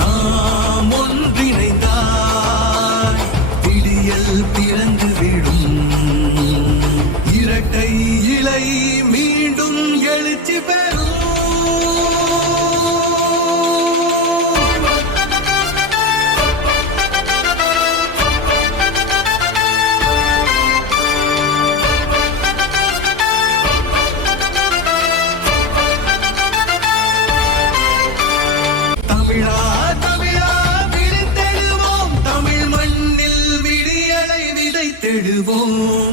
நாம் ஒன்றிணைந்தால் விடியல் பிறந்து விடும். இரட்டை இலை மீண்டும் எழுச்சி பெறும். தமிழா தமிழா விழித்தெழுவோம், தமிழ் மண்ணில் விடியலை விதைத்தெழுவோம்.